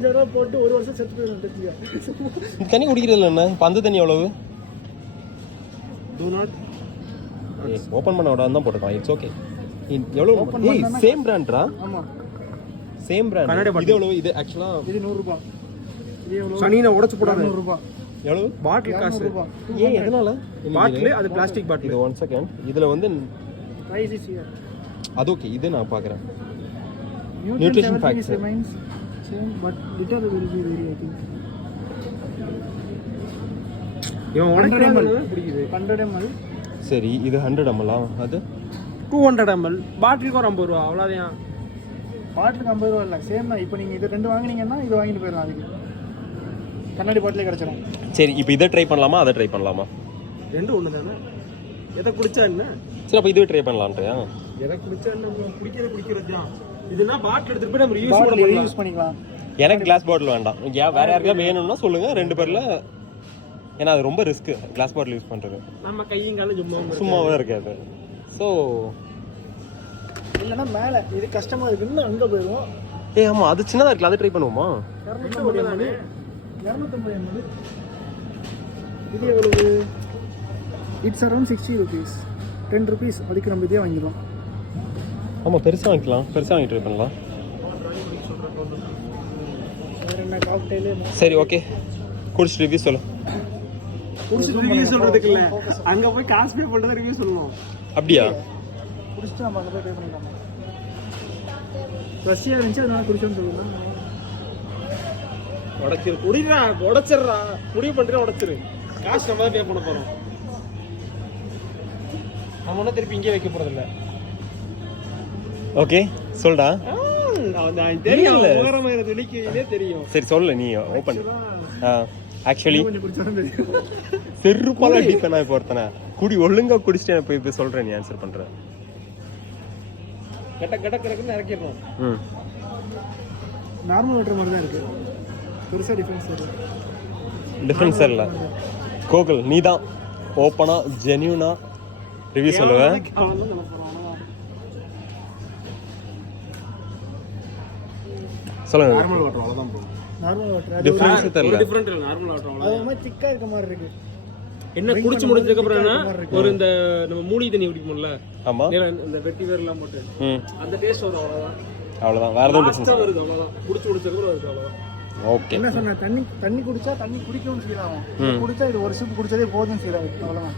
ரூபா போட்டு ஒரு வருஷம் செத்து போயிடும். தண்ணி குடிக்கிறது என்ன இப்போ அந்த தண்ணி எவ்வளவு? ஓப்பன் பண்ண விடாது தான் போட்டுருக்கான். It's okay. எவ்வளவு? சேம் பிராண்ட்ரா? ஆமா சேம் பிராண்ட். இது எவ்வளவு? இது ஆக்சுவலா இது 100 ரூபாய். இது எவ்வளவு? சனின உடைச்சு போடாத. 100 ரூபாய். எவ்வளவு? பாட்டில் காசு. ஏன் எதனால? பாட்டில் அது பிளாஸ்டிக் பாட்டில். இது 1 செகண்ட். இதுல வந்து price is here. அது ஓகே. இது நான் பாக்குறேன். Nutrition facts remains same but liter will be very I think. இவன் உடைக்கிறது பிடிக்குது. 100 ml. சரி இது 100 ml அது 200 ml. பாட்டிலுக்கு ஒரு 50 ரூபா அவ்வளவுதான். பாட்டிலுக்கு 50 ரூபா இல்ல சேம் தான். இப்போ நீங்க இது ரெண்டு வாங்குனீங்கன்னா இது வாங்கிட்டு போயிடலாம். அதுக்கு கண்ணாடி பாட்டிலே கிடைச்சிடும். சரி இப்போ இதை ட்ரை பண்ணலாமா அதை ட்ரை பண்ணலாமா? ரெண்டும் ஒன்று தானே. எதை குடிச்சா என்ன? சரி அப்போ இதுவே ட்ரை பண்ணலான்றியா? எதை குடிச்சா என்ன? குடிக்கிறது தான். இதுனா பாட்டில் எடுத்துட்டு போய் நம்ம யூஸ் பண்ணிக்கலாம். எனக்கு கிளாஸ் பாட்டில் வேண்டாம். வேற யாருக்கா வேணும்னா சொல்லுங்க. 2 பேர்ல. ஏன்னா அது ரொம்ப ரிஸ்க் கிளாஸ் பாட்டில் யூஸ் பண்றது. நம்ம கையும் காலும் சும்மாவே இருக்காது. ஸோ இல்லைன்னா மேலே இது கஷ்டமா இருக்குன்னு அங்கே போயிடுவோம். ஆமா அது சின்னதாக இருக்குல்ல அதை ட்ரை பண்ணுவோமா? 250 ml. இது எவ்வளவு? It's around 60 rupees. 10 rupees அதுக்கு நம்ம இதே வாங்கிடலாம். ஆமாம் பெருசாக வாங்கிக்கலாம். பெருசாக வாங்கி ட்ரை பண்ணலாம். வேறு என்ன காக்டெயிலு? சரி ஓகே குடிச்சிட்டு ரிவ்யூ சொல்லு. ரிவ்யூ சொல்றதுக்கு இல்லை, அங்கே போய் காசு பே பண்ணுறது ரிவ்யூ சொல்லணும். அப்படியா? குடிச்சிட்டு நம்ம அங்கே போய் பே பண்ணிடலாம். ரஷ்யா இருந்துச்சு அதனால குடிச்சோன்னு சொல்லுங்கள். உடைச்சிரு குடிடா உடைச்சிடுறா. முடிவு பண்ணுறேன் உடைச்சிரு. காசு நம்ம தான் பே பண்ண போகிறோம். நம்ம ஒன்றும் திருப்பி இங்கே வைக்க போகிறதில்ல. ஓகே சொல்டா. தெரியும் ஓரமாக துணிக்கையிலே தெரியும். சரி சொல்லு நீ ஓப்பன். ஆக்சுவலி கொஞ்சம் குடிச்சாலும் தெரியும். செருப்பால அடிப்பேன் நான் இப்போ ஒருத்தனை. குடி ஒழுங்கா குடிச்சிட்டு போய் இப்போ சொல்கிறேன் நீ ஆன்சர் பண்ணுற. கட்ட கட்ட கிடக்குன்னு இறக்கிடணும். நார்மல் வாட்டர் மாதிரி தான் இருக்குது. பெருசாக டிஃப்ரென்ஸ் இல்லை. கோகுல் நீ தான் ஓப்பனாக ஜென்யூனாக ரிவ்யூ சொல்லுவேன். சொல்லுங்க. நார்மல் வாட்டர் அவ்வளவுதான் ப்ரோ. நார்மல் வாட்டர் டிஃபரன்ஸ் தெரியல. டிஃபரண்ட் இல்ல நார்மல் வாட்டர் அவ்வளவுதான். அது மாதிரி திக்கா இருக்க மாதிரி இருக்கு. என்ன குடிச்சு முடிஞ்சதுக்கு அப்புறம் என்ன ஒரு இந்த நம்ம மூடி தண்ணி குடிக்கும்ல. ஆமா. இந்த வெட்டி வேர்லாம் போட்டு அந்த டேஸ்ட் வரும் அவ்வளவுதான். அவ்வளவுதான். வேற எதுவும் டிஃபரன்ஸ் வருது அவ்வளவுதான். குடிச்சு முடிச்சதுக்கு அப்புறம் வருது அவ்வளவுதான். ஓகே. என்ன சொன்ன தண்ணி குடிச்சா தண்ணி குடிக்கணும்னு ஃபீல் ஆகும். குடிச்சா இது ஒரு சிப் குடிச்சதே போதும்னு ஃபீல் ஆகும். அவ்வளவுதான்.